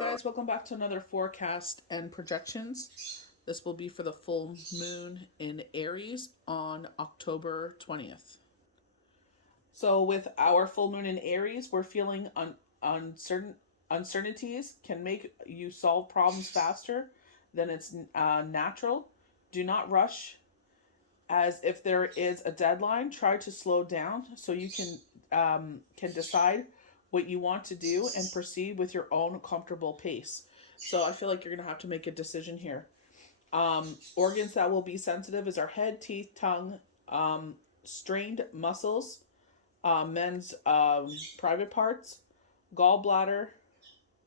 guys, welcome back to another forecast and projections. This will be for the full moon in Aries on October 20th. So with our full moon in Aries, we're feeling uncertainties can make you solve problems faster than it's natural. Do not rush as if there is a deadline. Try to slow down so you can decide what you want to do and proceed with your own comfortable pace. So I feel like you're gonna have to make a decision here. Organs that will be sensitive is our head, teeth, tongue, strained muscles, men's private parts, gallbladder,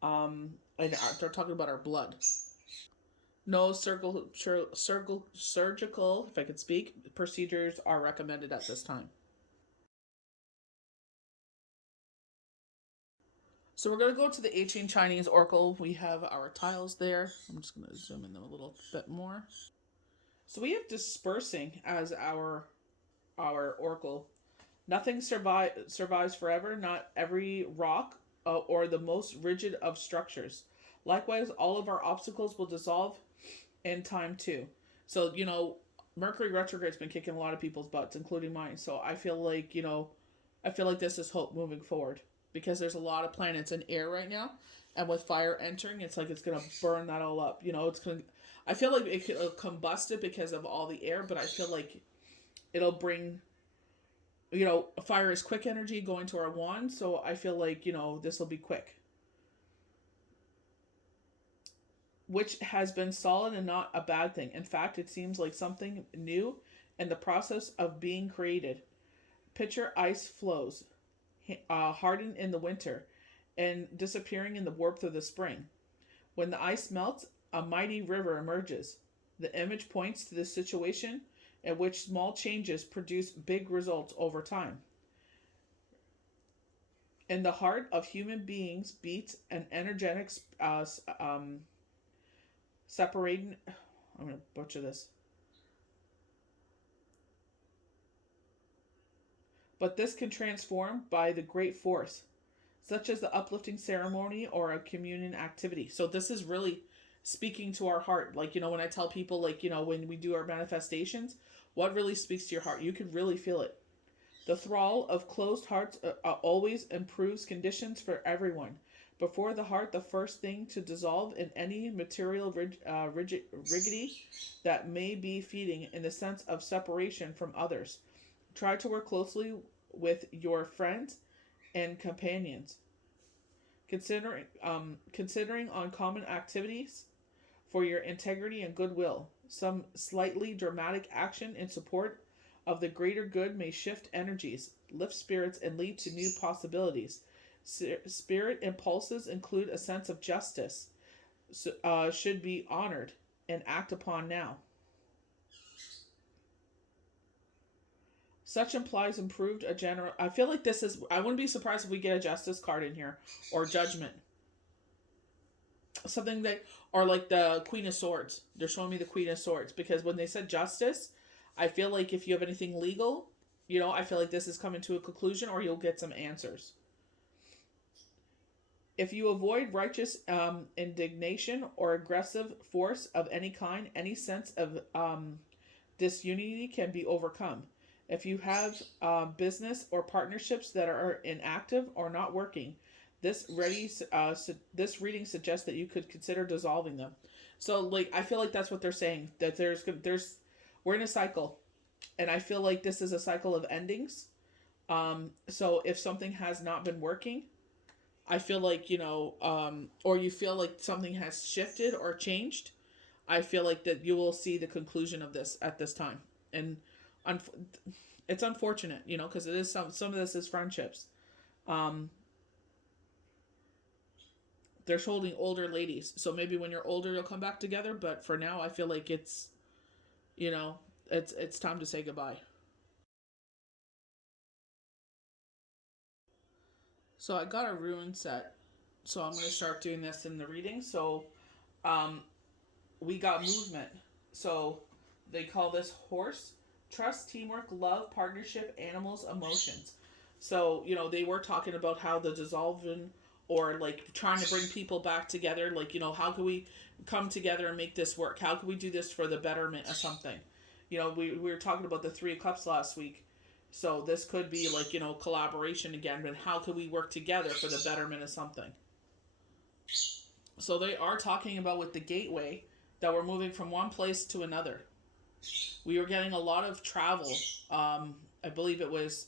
and they're talking about our blood. No surgical, if I could speak, procedures are recommended at this time. So we're going to go to the Ancient Chinese Oracle. We have our tiles there. I'm just going to zoom in them a little bit more. So we have dispersing as our Oracle. Nothing survives forever, not every rock or the most rigid of structures. Likewise, all of our obstacles will dissolve in time too. So, Mercury retrograde's been kicking a lot of people's butts, including mine. So I feel like, this is hope moving forward because there's a lot of planets in air right now. And with fire entering, it's like it's going to burn that all up. I feel like it'll combust it because of all the air, but I feel like it'll bring, fire is quick energy going to our wand. So I feel like, this will be quick. Which has been solid and not a bad thing. In fact, it seems like something new in the process of being created. Picture ice flows, harden in the winter, and disappearing in the warmth of the spring. When the ice melts, a mighty river emerges. The image points to this situation in which small changes produce big results over time. In the heart of human beings beats an energetic separating. I'm going to butcher this. But this can transform by the great force, such as the uplifting ceremony or a communion activity. So this is really speaking to our heart. Like, when I tell people, when we do our manifestations, what really speaks to your heart? You can really feel it. The thrall of closed hearts always improves conditions for everyone. Before the heart, the first thing to dissolve in any material rigidity that may be feeding in the sense of separation from others. Try to work closely with your friends and companions, considering on common activities for your integrity and goodwill. Some slightly dramatic action in support of the greater good may shift energies, lift spirits, and lead to new possibilities. Spirit impulses include a sense of justice, should be honored and act upon now. Such implies improved a general. I feel like this is. I wouldn't be surprised if we get a justice card in here or judgment. Something that, or like the Queen of Swords. They're showing me the Queen of Swords because when they said justice, I feel like if you have anything legal, I feel like this is coming to a conclusion or you'll get some answers. If you avoid righteous indignation or aggressive force of any kind, any sense of disunity can be overcome. If you have business or partnerships that are inactive or not working, this reading suggests that you could consider dissolving them. So, I feel like that's what they're saying. That we're in a cycle, and I feel like this is a cycle of endings. So if something has not been working, I feel like, or you feel like something has shifted or changed, I feel like that you will see the conclusion of this at this time. And it's unfortunate, because it is some of this is friendships. They're holding older ladies. So maybe when you're older, you'll come back together. But for now, I feel like it's time to say goodbye. So I got a rune set. So I'm going to start doing this in the reading. So we got movement. So they call this horse. Trust, teamwork, love, partnership, animals, emotions. So, they were talking about how the dissolving or like trying to bring people back together. Like, how can we come together and make this work? How can we do this for the betterment of something? We were talking about the Three of Cups last week. So this could be like, collaboration again, but how can we work together for the betterment of something? So they are talking about with the gateway that we're moving from one place to another. We were getting a lot of travel. I believe it was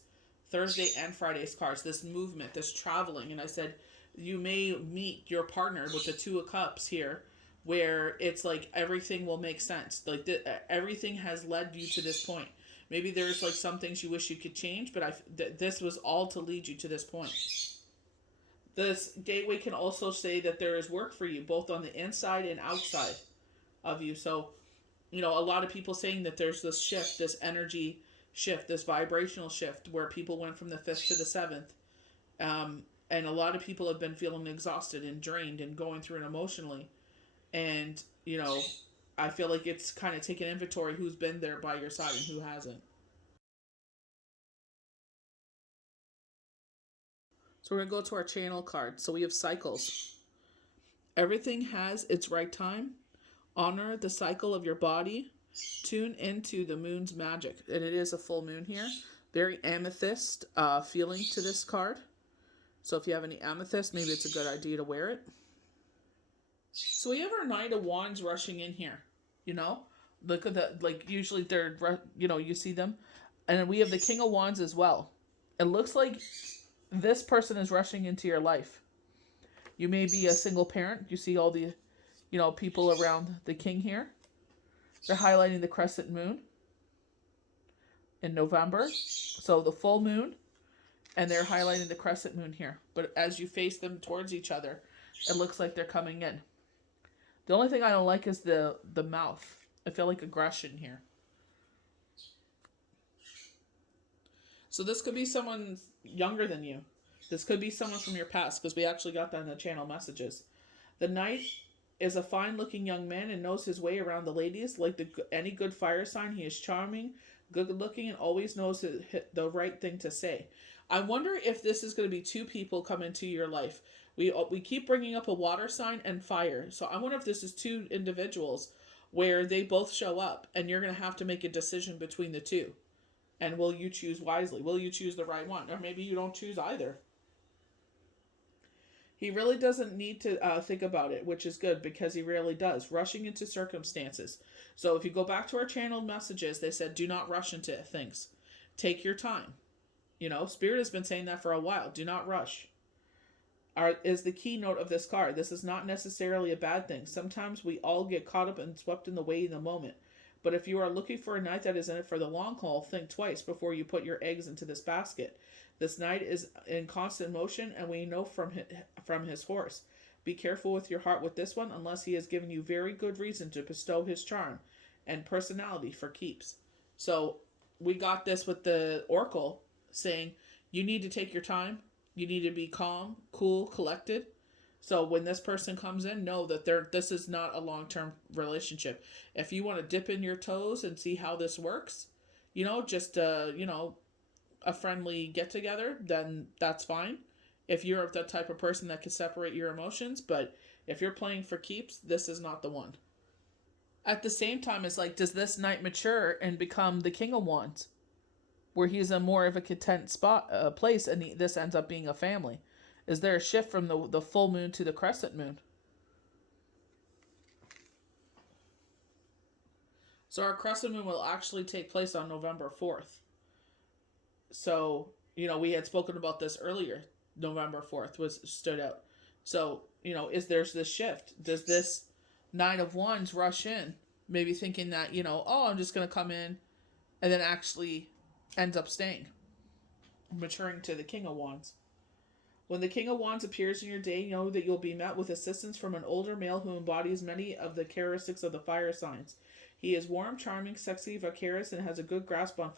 Thursday and Friday's cards, this movement, this traveling. And I said, you may meet your partner with the Two of Cups here, where it's like everything will make sense. Like everything has led you to this point. Maybe there's like some things you wish you could change, but this was all to lead you to this point. This gateway can also say that there is work for you, both on the inside and outside of you. So, a lot of people saying that there's this shift, this energy shift, this vibrational shift where people went from the 5th to the 7th. And a lot of people have been feeling exhausted and drained and going through it emotionally. And, I feel like it's kind of taking inventory who's been there by your side and who hasn't. So we're going to go to our channel card. So we have cycles. Everything has its right time. Honor the cycle of your body. Tune into the moon's magic. And it is a full moon here. Very amethyst feeling to this card. So if you have any amethyst, maybe it's a good idea to wear it. So we have our Knight of Wands rushing in here. Look at that. Like usually they're, you see them. And then we have the King of Wands as well. It looks like this person is rushing into your life. You may be a single parent. You see all the, people around the king here. They're highlighting the crescent moon in November. So the full moon, and they're highlighting the crescent moon here. But as you face them towards each other, it looks like they're coming in. The only thing I don't like is the mouth. I feel like aggression here. So this could be someone younger than you. This could be someone from your past, because we actually got that in the channel messages. The Knight is a fine-looking young man and knows his way around the ladies. Like any good fire sign, he is charming, good-looking, and always knows the right thing to say. I wonder if this is going to be two people come into your life. We keep bringing up a water sign and fire. So I wonder if this is two individuals where they both show up, and you're going to have to make a decision between the two. And will you choose wisely? Will you choose the right one? Or maybe you don't choose either. He really doesn't need to think about it, which is good, because he rarely does. Rushing into circumstances. So if you go back to our channel messages, they said do not rush into things. Take your time. Spirit has been saying that for a while. Do not rush. Is the keynote of this card. This is not necessarily a bad thing. Sometimes we all get caught up and swept in the way in the moment. But if you are looking for a knight that is in it for the long haul, think twice before you put your eggs into this basket. This knight is in constant motion, and we know from his horse. Be careful with your heart with this one, unless he has given you very good reason to bestow his charm and personality for keeps. So we got this with the oracle saying you need to take your time. You need to be calm, cool, collected. So when this person comes in, know that this is not a long-term relationship. If you want to dip in your toes and see how this works, just a friendly get-together, then that's fine. If you're the type of person that can separate your emotions, but if you're playing for keeps, this is not the one. At the same time, it's like, does this knight mature and become the King of Wands, where he's in more of a content place, and this ends up being a family? Is there a shift from the full moon to the crescent moon? So our crescent moon will actually take place on November 4th. So, we had spoken about this earlier. November 4th stood out. So, there's this shift. Does this Nine of Wands rush in? Maybe thinking that, I'm just going to come in, and then actually ends up staying. Maturing to the King of Wands. When the King of Wands appears in your day, know that you'll be met with assistance from an older male who embodies many of the characteristics of the fire signs. He is warm, charming, sexy, vicarous, and has a good grasp on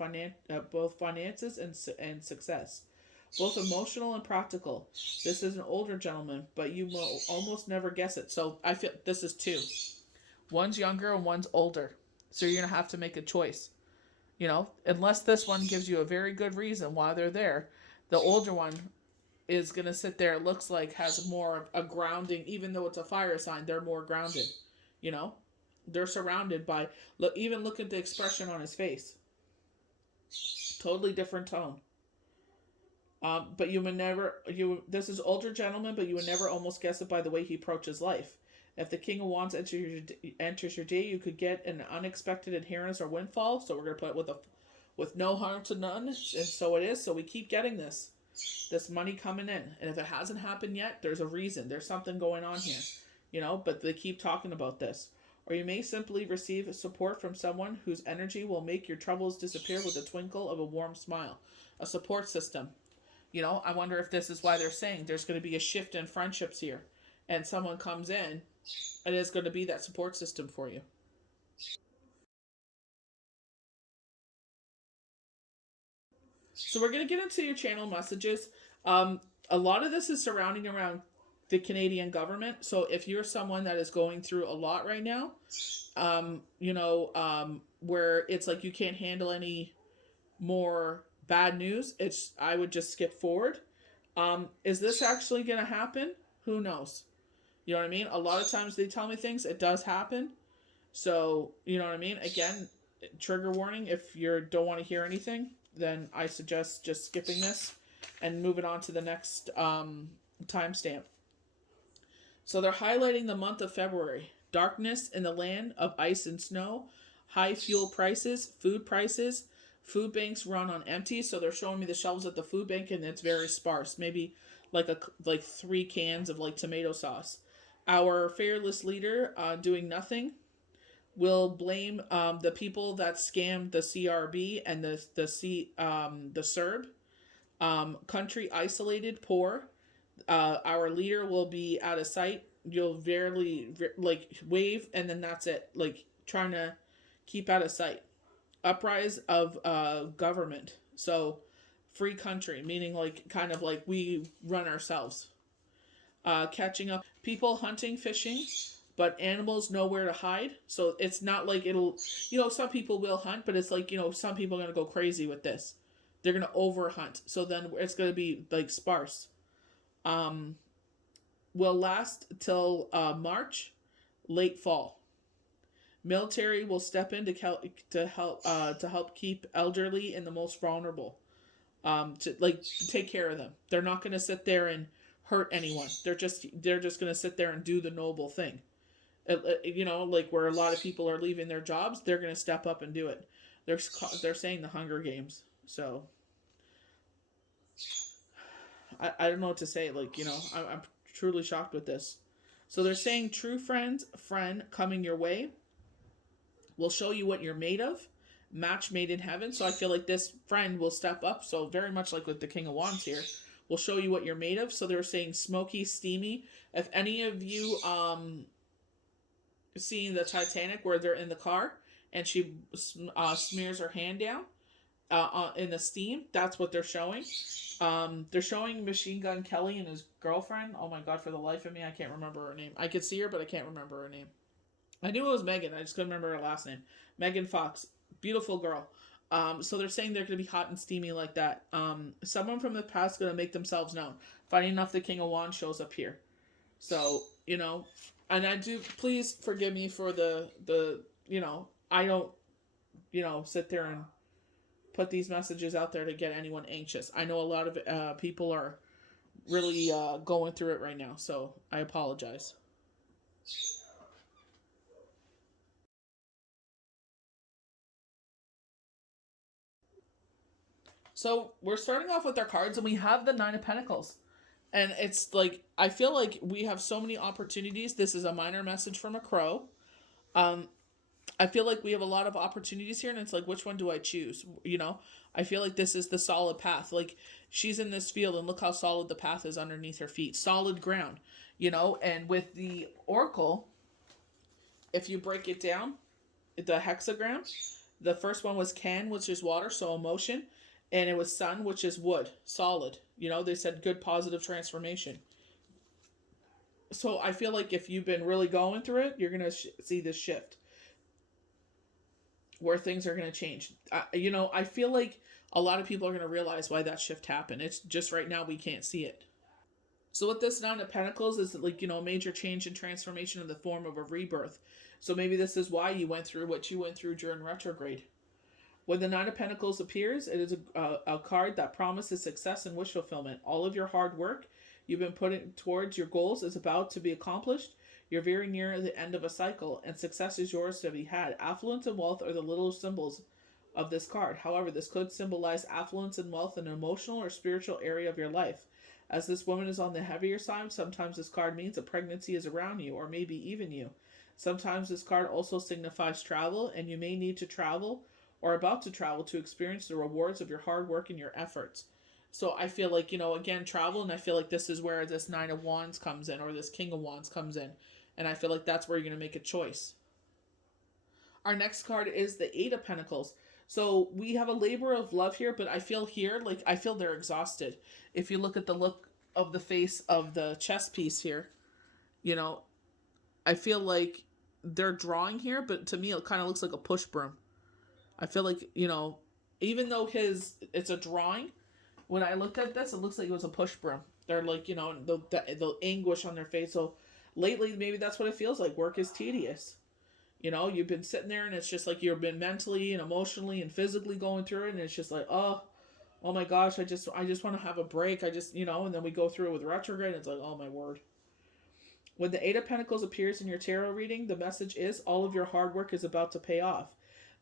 both finances and success. Both emotional and practical. This is an older gentleman, but you will almost never guess it. So I feel this is two. One's younger and one's older. So you're going to have to make a choice. Unless this one gives you a very good reason why they're there. The older one is going to sit there, it looks like has more of a grounding, even though it's a fire sign, they're more grounded, you know? They're surrounded by, look, even look at the expression on his face. Totally different tone. But you would never, this is older gentleman, but you would never almost guess it by the way he approaches life. If the King of Wands enters your day, you could get an unexpected adherence or windfall. So we're going to put it with no harm to none. And so it is. So we keep getting this money coming in. And if it hasn't happened yet, there's a reason. There's something going on here, you know, but they keep talking about this. Or you may simply receive support from someone whose energy will make your troubles disappear with a twinkle of a warm smile. A support system. You know, I wonder if this is why they're saying there's going to be a shift in friendships here. And someone comes in, and it's going to be that support system for you. So we're going to get into your channel messages. A lot of this is surrounding around the Canadian government. So if you're someone that is going through a lot right now, where it's like you can't handle any more bad news, I would just skip forward. Is this actually going to happen? Who knows? You know what I mean? A lot of times they tell me things, it does happen. So, you know what I mean? Again, trigger warning, if you don't want to hear anything, then I suggest just skipping this and moving on to the next timestamp. So they're highlighting the month of February. Darkness in the land of ice and snow, high fuel prices, food banks run on empty. So they're showing me the shelves at the food bank and it's very sparse. Maybe like 3 cans of like tomato sauce. Our fearless leader doing nothing will blame the people that scammed the CRB and the CERB. Country isolated, poor. Our leader will be out of sight. You'll barely wave, and then that's it. Like trying to keep out of sight. Uprise of government. So free country, meaning like kind of like we run ourselves. Catching up. People hunting, fishing, but animals nowhere to hide. So it's not like it'll, some people will hunt, but it's like, some people are going to go crazy with this. They're going to over hunt. So then it's going to be like sparse. Will last till March, late fall. Military will step in to help keep elderly and the most vulnerable. To take care of them. They're not going to sit there and hurt anyone. They're just going to sit there and do the noble thing. Where a lot of people are leaving their jobs, they're going to step up and do it. They're saying the Hunger Games. So I don't know what to say. I'm truly shocked with this. So they're saying true friend coming your way will show you what you're made of. Match made in heaven. So I feel like this friend will step up. So very much like with the King of Wands here, will show you what you're made of. So they're saying smoky, steamy. If any of you seen the Titanic where they're in the car and she smears her hand down in the steam, that's what they're showing. They're showing Machine Gun Kelly and his girlfriend. Oh my god, for the life of me, I can't remember her name. I could see her, but I can't remember her name. I knew it was Megan. I just couldn't remember her last name. Megan Fox. Beautiful girl. So they're saying they're going to be hot and steamy like that. Someone from the past is going to make themselves known. Funny enough, the King of Wands shows up here. So, and I do, please forgive me for the I don't, sit there and put these messages out there to get anyone anxious. I know a lot of people are really going through it right now, so I apologize. So we're starting off with our cards, and we have the Nine of Pentacles. And it's like, I feel like we have so many opportunities. This is a minor message from a crow. I feel like we have a lot of opportunities here, and it's like, which one do I choose? I feel like this is the solid path. Like, she's in this field, and look how solid the path is underneath her feet. Solid ground, and with the Oracle, if you break it down, the hexagram, the first one was can, which is water, so emotion, and it was sun, which is wood, solid. They said good positive transformation. So I feel like if you've been really going through it, you're going to see this shift where things are going to change. I feel like a lot of people are going to realize why that shift happened. It's just right now we can't see it. So with this Nine of Pentacles is like, a major change and transformation in the form of a rebirth. So maybe this is why you went through what you went through during retrograde. When the Nine of Pentacles appears, it is a card that promises success and wish fulfillment. All of your hard work you've been putting towards your goals is about to be accomplished. You're very near the end of a cycle, and success is yours to be had. Affluence and wealth are the little symbols of this card. However, this could symbolize affluence and wealth in an emotional or spiritual area of your life. As this woman is on the heavier side, sometimes this card means a pregnancy is around you, or maybe even you. Sometimes this card also signifies travel, and you may need to travel or about to travel to experience the rewards of your hard work and your efforts. So I feel like, again, travel, and I feel like this is where this Nine of Wands comes in, or this King of Wands comes in. And I feel like that's where you're going to make a choice. Our next card is the Eight of Pentacles. So we have a labor of love here, but I feel here, I feel they're exhausted. If you look at the look of the face of the chess piece here, I feel like they're drawing here, but to me it kind of looks like a push broom. I feel like, even though it's a drawing, when I looked at this, it looks like it was a push broom. They're like, the anguish on their face. So lately, maybe that's what it feels like. Work is tedious. You've been sitting there and it's just like you've been mentally and emotionally and physically going through it. And it's just like, oh my gosh, I just want to have a break. And then we go through it with retrograde. And it's like, oh my word. When the Eight of Pentacles appears in your tarot reading, the message is all of your hard work is about to pay off.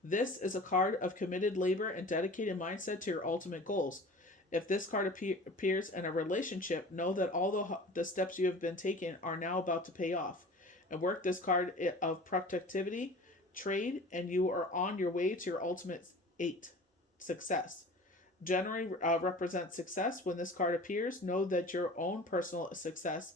This is a card of committed labor and dedicated mindset to your ultimate goals. If this card appears in a relationship, know that all the steps you have been taking are now about to pay off. And work this card of productivity, trade, and you are on your way to your ultimate 8, success. Generally represents success. When this card appears, know that your own personal success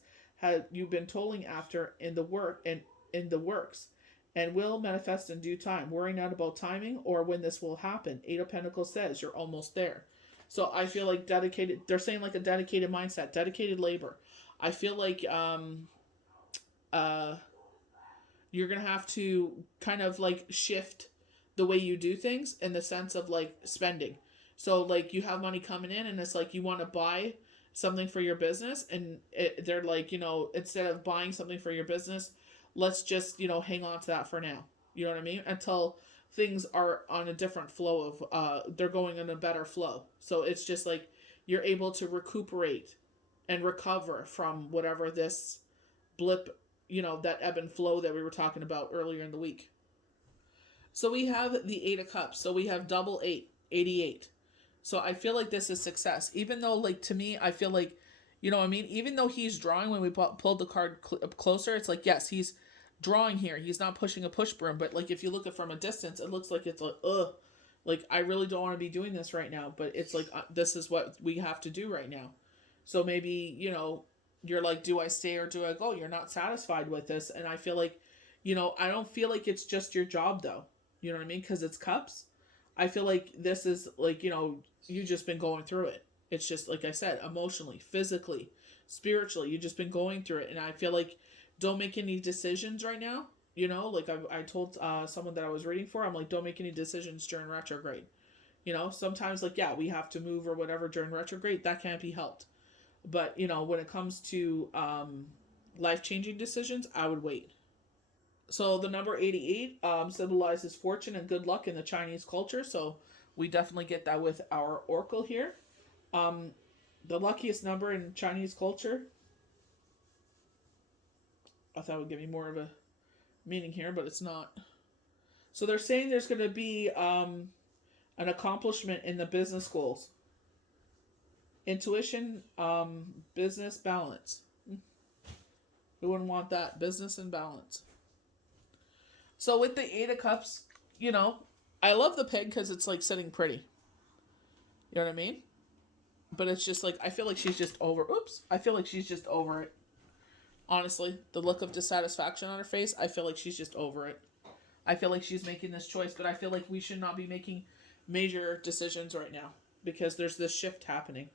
you've been toiling after in the works, and will manifest in due time. Worry not about timing or when this will happen. Eight of Pentacles says you're almost there. So I feel like dedicated. They're saying like a dedicated mindset, dedicated labor. I feel like you're gonna have to kind of like shift the way you do things in the sense of like spending. So like you have money coming in and it's like you want to buy something for your business, and they're like, instead of buying something for your business, let's just, hang on to that for now. You know what I mean? Until things are on a different flow of, they're going in a better flow. So it's just like you're able to recuperate and recover from whatever this blip, that ebb and flow that we were talking about earlier in the week. So we have the Eight of Cups. So we have double 8, 88. So I feel like this is success. Even though, like, to me, I feel like, even though he's drawing, when we pulled the card up closer, it's like, yes, he's drawing here. He's not pushing a push broom. But, like, if you look at from a distance, it looks like it's like, ugh. Like, I really don't want to be doing this right now. But it's like, this is what we have to do right now. So maybe, you're like, do I stay or do I go? You're not satisfied with this. And I feel like, I don't feel like it's just your job, though. You know what I mean? Because it's cups. I feel like this is like, you've just been going through it. It's just, like I said, emotionally, physically, spiritually, you've just been going through it. And I feel like don't make any decisions right now. Like I told someone that I was reading for, I'm like, don't make any decisions during retrograde. Sometimes like, yeah, we have to move or whatever during retrograde. That can't be helped. But, when it comes to life-changing decisions, I would wait. So the number 88 symbolizes fortune and good luck in the Chinese culture. So we definitely get that with our oracle here. The luckiest number in Chinese culture. I thought it would give me more of a meaning here, but it's not. So they're saying there's going to be an accomplishment in the business goals. Intuition, business, balance. Who wouldn't want that? Business and balance. So with the Eight of Cups, I love the pig because it's like sitting pretty. You know what I mean? But it's just like, I feel like she's just over. I feel like she's just over it. Honestly, the look of dissatisfaction on her face, I feel like she's just over it. I feel like she's making this choice, but I feel like we should not be making major decisions right now because there's this shift happening.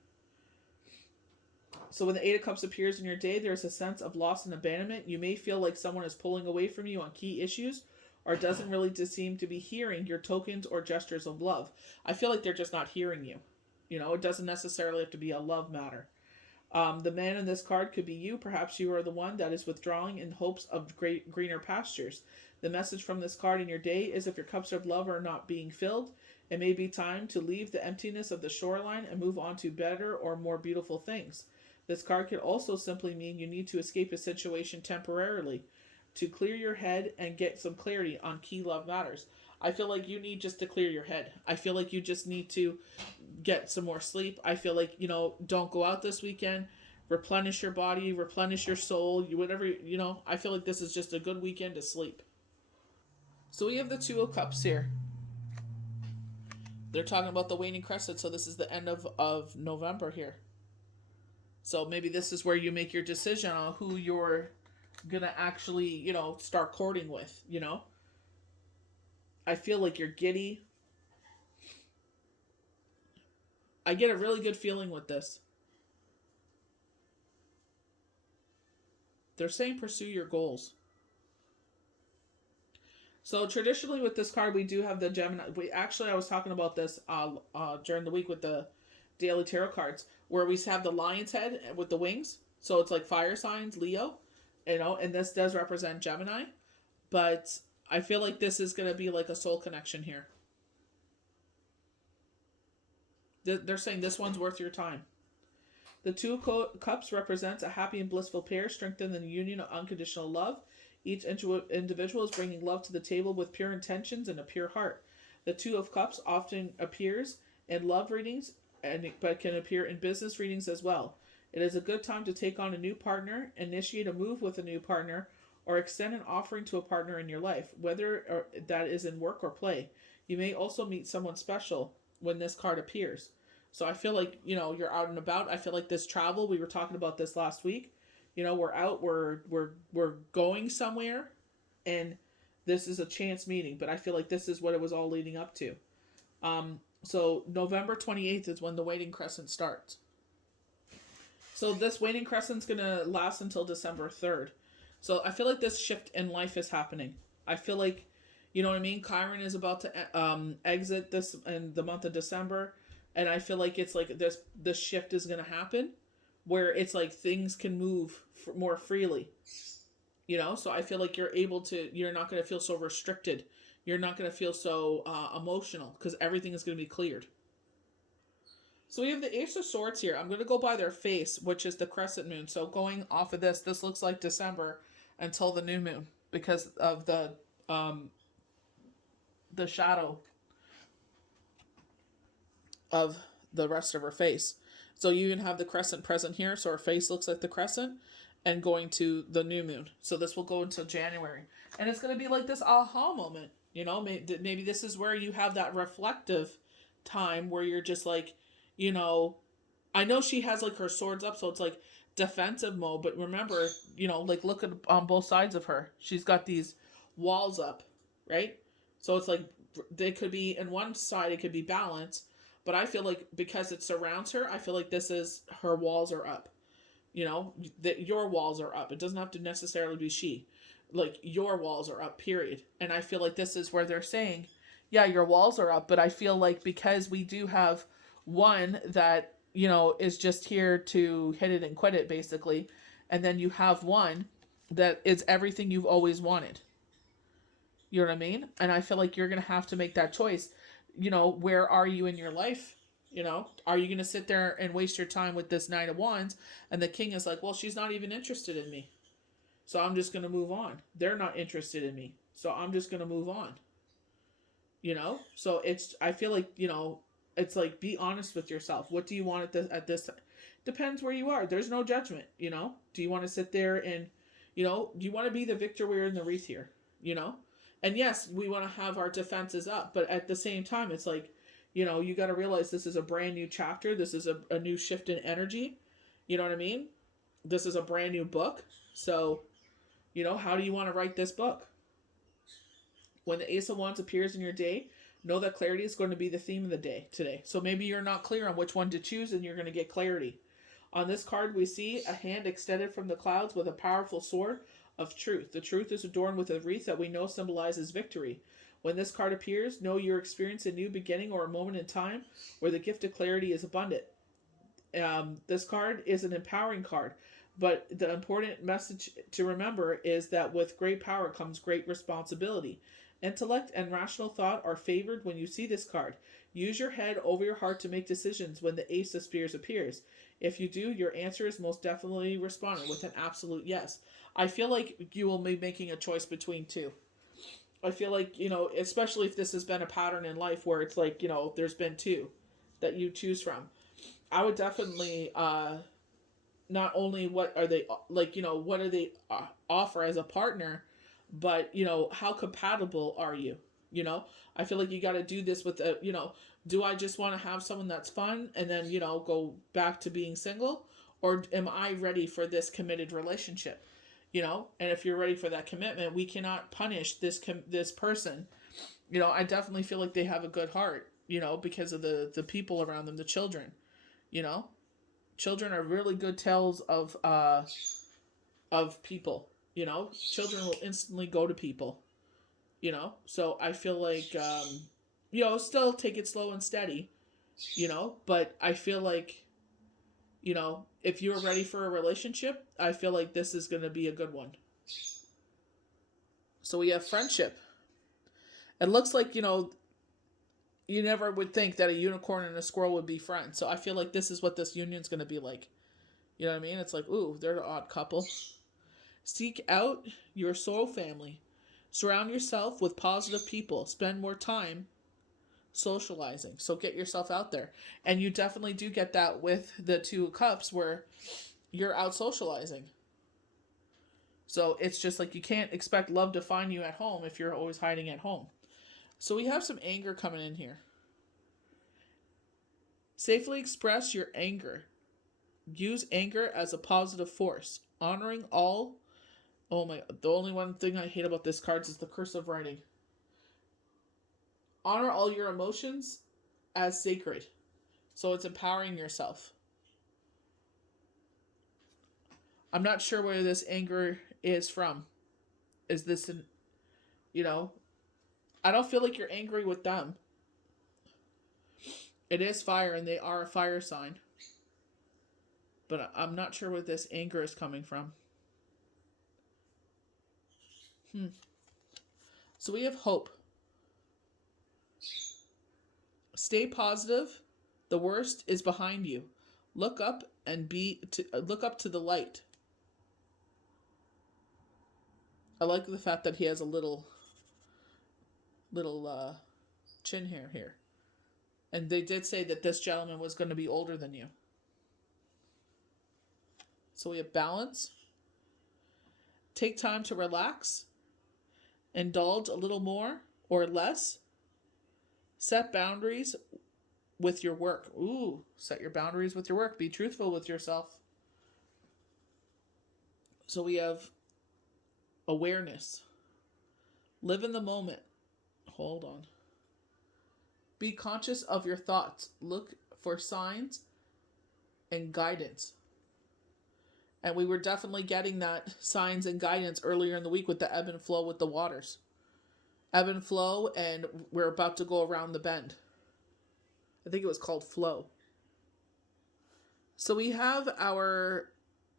So when the Eight of Cups appears in your day, there's a sense of loss and abandonment. You may feel like someone is pulling away from you on key issues or doesn't really seem to be hearing your tokens or gestures of love. I feel like they're just not hearing you. It doesn't necessarily have to be a love matter. The man in this card could be you. Perhaps you are the one that is withdrawing in hopes of great greener pastures. The message from this card in your day is if your cups of love are not being filled, it may be time to leave the emptiness of the shoreline and move on to better or more beautiful things. This card could also simply mean you need to escape a situation temporarily to clear your head and get some clarity on key love matters. I feel like you need just to clear your head. I feel like you just need to get some more sleep. I feel like, don't go out this weekend. Replenish your body, replenish your soul, whatever, I feel like this is just a good weekend to sleep. So we have the Two of Cups here. They're talking about the waning crescent, so this is the end of November here. So maybe this is where you make your decision on who you're gonna actually, start courting with, I feel like you're giddy. I get a really good feeling with this. They're saying pursue your goals. So traditionally with this card, we do have the Gemini. I was talking about this during the week with the daily tarot cards, where we have the lion's head with the wings. So it's like fire signs, Leo, and this does represent Gemini. But I feel like this is going to be like a soul connection here. They're saying this one's worth your time. The Two of Cups represents a happy and blissful pair strengthened in the union of unconditional love. Each individual is bringing love to the table with pure intentions and a pure heart. The Two of Cups often appears in love readings, but can appear in business readings as well. It is a good time to take on a new partner, initiate a move with a new partner, or extend an offering to a partner in your life, whether that is in work or play. You may also meet someone special when this card appears. So I feel like, you're out and about. I feel like this travel, we were talking about this last week. We're out, we're going somewhere, and this is a chance meeting, but I feel like this is what it was all leading up to. So November 28th is when the waning crescent starts. So this waning crescent's going to last until December 3rd. So I feel like this shift in life is happening. I feel like, you know what I mean? Chiron is about to exit this in the month of December, and I feel like it's like this shift is going to happen, where it's like things can move more freely, so I feel like you're not going to feel so restricted. You're not going to feel so emotional, because everything is going to be cleared. So we have the Ace of Swords here. I'm going to go by their face, which is the crescent moon. So going off of this looks like December until the new moon, because of the shadow of the rest of her face. So you can have the crescent present here, so her face looks like the crescent, and going to the new moon. So this will go until January. And it's going to be like this aha moment. Maybe this is where you have that reflective time where you're just like, I know she has like her swords up, so it's like defensive mode, but remember, like look at on both sides of her. She's got these walls up, right? So it's like they could be in one side, it could be balance, but I feel like because it surrounds her, I feel like this is her walls are up. That your walls are up. It doesn't have to necessarily be she. Like your walls are up, period. And I feel like this is where they're saying, yeah, your walls are up, but I feel like because we do have one that, is just here to hit it and quit it, basically. And then you have one that is everything you've always wanted. You know what I mean? And I feel like you're going to have to make that choice. Where are you in your life? Are you going to sit there and waste your time with this Knight of Wands? And the King is like, well, she's not even interested in me, so I'm just going to move on. They're not interested in me, so I'm just going to move on. So I feel like, it's like, be honest with yourself. What do you want at this time? Depends where you are. There's no judgment, Do you want to sit there and, do you want to be the victor wearing the wreath here, And yes, we want to have our defenses up, but at the same time, it's like, you got to realize this is a brand new chapter. This is a new shift in energy. You know what I mean? This is a brand new book. So, how do you want to write this book? When the Ace of Wands appears in your day, know that clarity is going to be the theme of the day today. So maybe you're not clear on which one to choose, and you're going to get clarity. On this card, we see a hand extended from the clouds with a powerful sword of truth. The truth is adorned with a wreath that we know symbolizes victory. When this card appears, know you're experiencing a new beginning or a moment in time where the gift of clarity is abundant. This card is an empowering card, but the important message to remember is that with great power comes great responsibility. Intellect and rational thought are favored when you see this card. Use your head over your heart to make decisions when the Ace of Spears appears. If you do, your answer is most definitely responded with an absolute yes. I feel like you will be making a choice between two. I feel like, especially if this has been a pattern in life where it's like, there's been two that you choose from. I would definitely not only what are they like, what do they offer as a partner, but how compatible are you? I feel like you got to do this with do I just want to have someone that's fun and then go back to being single, or am I ready for this committed relationship? And if you're ready for that commitment, we cannot punish this person. I definitely feel like they have a good heart, because of the people around them, the children. Children are really good tales of people. Children will instantly go to people. So I feel like still take it slow and steady. But I feel like if you're ready for a relationship, I feel like this is going to be a good one. So we have friendship. It looks like, you never would think that a unicorn and a squirrel would be friends. So I feel like this is what this union's going to be like. You know what I mean? It's like, ooh, they're an odd couple. Seek out your soul family. Surround yourself with positive people. Spend more time socializing. So get yourself out there. And you definitely do get that with the Two of Cups where you're out socializing. So it's just like you can't expect love to find you at home if you're always hiding at home. So we have some anger coming in here. Safely express your anger. Use anger as a positive force. Honoring all. Oh my, the only one thing I hate about this card is the cursive writing. Honor all your emotions as sacred. So it's empowering yourself. I'm not sure where this anger is from. Is this I don't feel like you're angry with them. It is fire and they are a fire sign. But I'm not sure where this anger is coming from. So we have hope. Stay positive. The worst is behind you. Look up and look up to the light. I like the fact that he has a little chin hair here. And they did say that this gentleman was going to be older than you. So we have balance. Take time to relax. Indulge a little more or less. Set boundaries with your work. Ooh, set your boundaries with your work. Be truthful with yourself. So we have awareness. Live in the moment. Hold on. Be conscious of your thoughts. Look for signs and guidance. And we were definitely getting that signs and guidance earlier in the week with the ebb and flow with the waters. Ebb and flow, and we're about to go around the bend. I think it was called flow. So we have our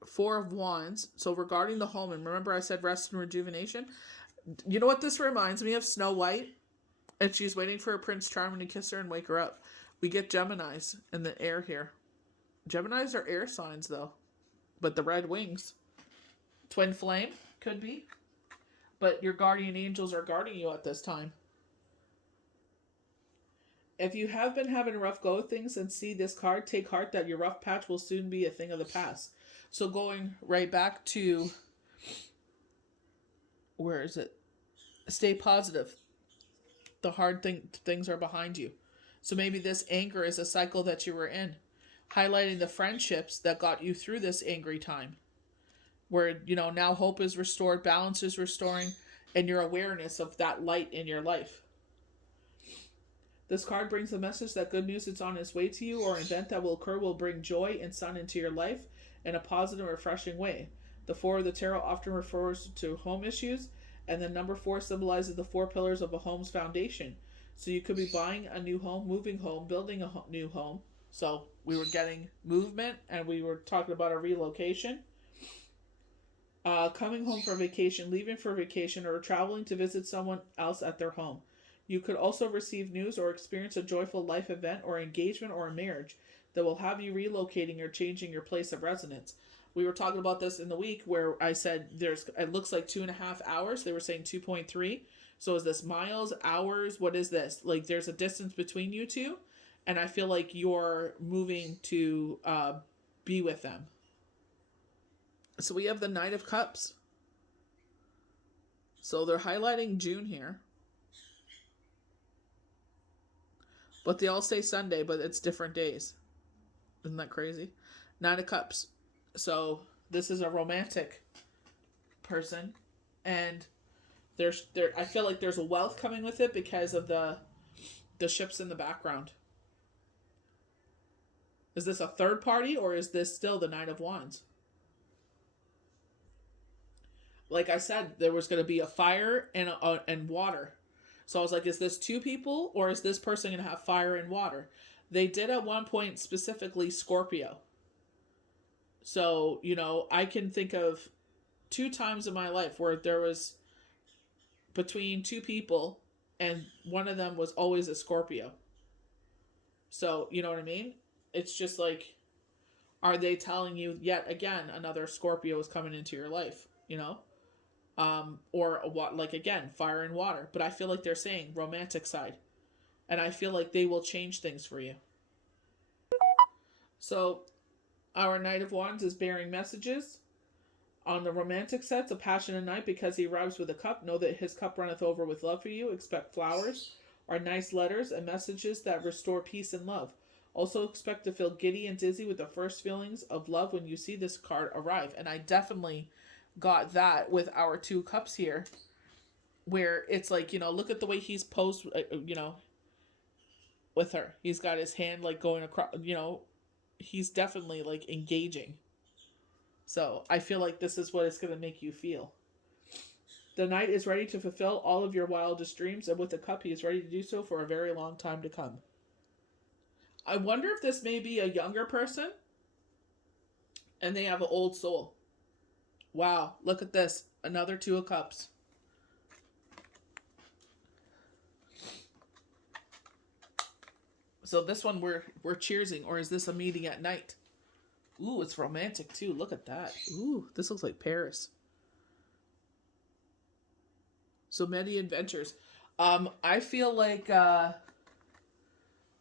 Four of Wands. So regarding the home, and remember I said rest and rejuvenation. You know what this reminds me of? Snow White. And she's waiting for Prince Charming to kiss her and wake her up. We get Geminis in the air here. Geminis are air signs though. But the red wings. Twin flame, could be. But your guardian angels are guarding you at this time. If you have been having a rough go of things and see this card, take heart that your rough patch will soon be a thing of the past. So going right back to, where is it? Stay positive. The hard things are behind you. So maybe this anger is a cycle that you were in. Highlighting the friendships that got you through this angry time. Where, now hope is restored, balance is restoring, and your awareness of that light in your life. This card brings the message that good news is on its way to you, or an event that will occur will bring joy and sun into your life in a positive and refreshing way. The Four of the Tarot often refers to home issues, and the number 4 symbolizes the 4 pillars of a home's foundation. So you could be buying a new home, moving home, building a new home. So we were getting movement, and we were talking about a relocation. Coming home for vacation, leaving for vacation, or traveling to visit someone else at their home. You could also receive news or experience a joyful life event or engagement or a marriage that will have you relocating or changing your place of residence. We were talking about this in the week where I said it looks like 2.5 hours. They were saying 2.3. So is this miles, hours? What is this? Like there's a distance between you two, and I feel like you're moving to be with them. So we have the Knight of Cups. So they're highlighting June here. But they all say Sunday, but it's different days. Isn't that crazy? Nine of Cups. So this is a romantic person. And I feel like there's a wealth coming with it because of the ships in the background. Is this a third party, or is this still the Knight of Wands? Like I said, there was going to be a fire and water. So I was like, is this two people, or is this person going to have fire and water? They did at one point specifically Scorpio. So, I can think of 2 times in my life where there was between 2 people and one of them was always a Scorpio. So, you know what I mean? It's just like, are they telling you yet again another Scorpio is coming into your life, or what, like again, fire and water. But I feel like they're saying romantic side, and I feel like they will change things for you. So our Knight of Wands is bearing messages. On the romantic sets, a passionate knight, because he arrives with a cup, know that his cup runneth over with love for you. Expect flowers or nice letters and messages that restore peace and love. Also expect to feel giddy and dizzy with the first feelings of love when you see this card arrive. And I definitely got that with our 2 cups here, where it's like, look at the way he's posed, with her. He's got his hand like going across, he's definitely like engaging. So I feel like this is what it's going to make you feel. The knight is ready to fulfill all of your wildest dreams, and with the cup, he is ready to do so for a very long time to come. I wonder if this may be a younger person and they have an old soul. Wow, look at this. Another 2 of Cups. So this one we're cheersing, or is this a meeting at night? Ooh, it's romantic too. Look at that. Ooh, this looks like Paris. So many adventures. I feel like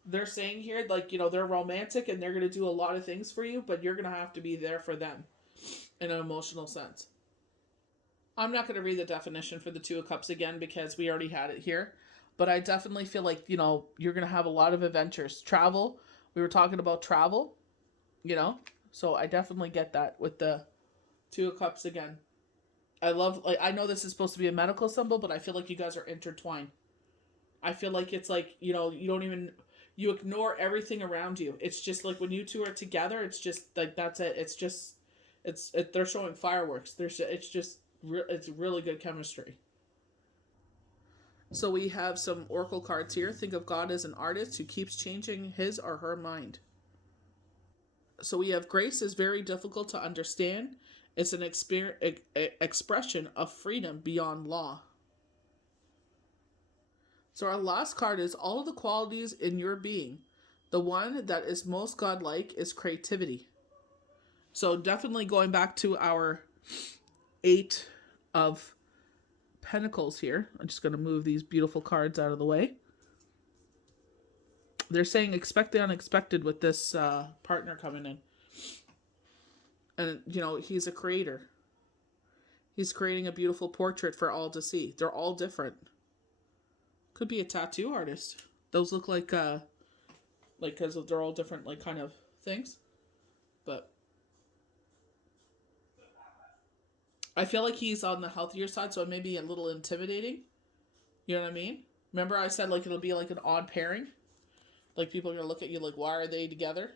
they're saying here, like, they're romantic and they're going to do a lot of things for you, but you're going to have to be there for them in an emotional sense. I'm not going to read the definition for the 2 of Cups again because we already had it here. But I definitely feel like, you're going to have a lot of adventures. Travel. We were talking about travel, So I definitely get that with the 2 of Cups again. I know this is supposed to be a medical symbol, but I feel like you guys are intertwined. I feel like it's like, you don't even, you ignore everything around you. It's just like when you 2 are together, it's just like, that's it. It's just, they're showing fireworks. It's really good chemistry. So we have some oracle cards here. Think of God as an artist who keeps changing his or her mind. So we have grace is very difficult to understand. It's an expression of freedom beyond law. So our last card is all of the qualities in your being. The one that is most godlike is creativity. So definitely going back to our 8 of Pentacles here. I'm just going to move these beautiful cards out of the way. They're saying expect the unexpected with this partner coming in. And, he's a creator. He's creating a beautiful portrait for all to see. They're all different. Could be a tattoo artist. Those look like because they're all different, like, kind of things. But I feel like he's on the healthier side, so it may be a little intimidating. You know what I mean? Remember I said, like, it'll be like an odd pairing? Like, people are going to look at you like, why are they together?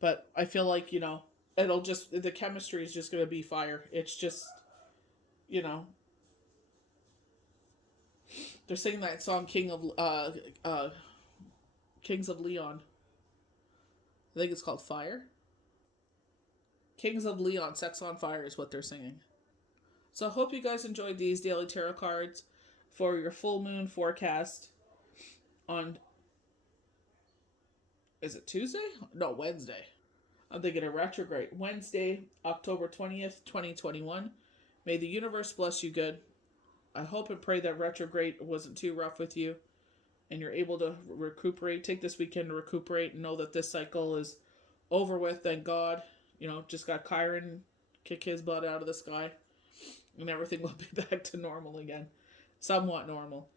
But I feel like, it'll just, the chemistry is just going to be fire. It's just, They're singing that song Kings of Leon. I think it's called Fire. Kings of Leon, Sex on Fire is what they're singing. So I hope you guys enjoyed these daily tarot cards for your full moon forecast on, is it Tuesday? No, Wednesday. I'm thinking of retrograde. Wednesday, October 20th, 2021. May the universe bless you good. I hope and pray that retrograde wasn't too rough with you and you're able to recuperate. Take this weekend to recuperate and know that this cycle is over with. Thank God. Just got Chiron kick his butt out of the sky and everything will be back to normal again. Somewhat normal.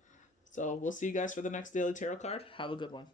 So we'll see you guys for the next daily tarot card. Have a good one.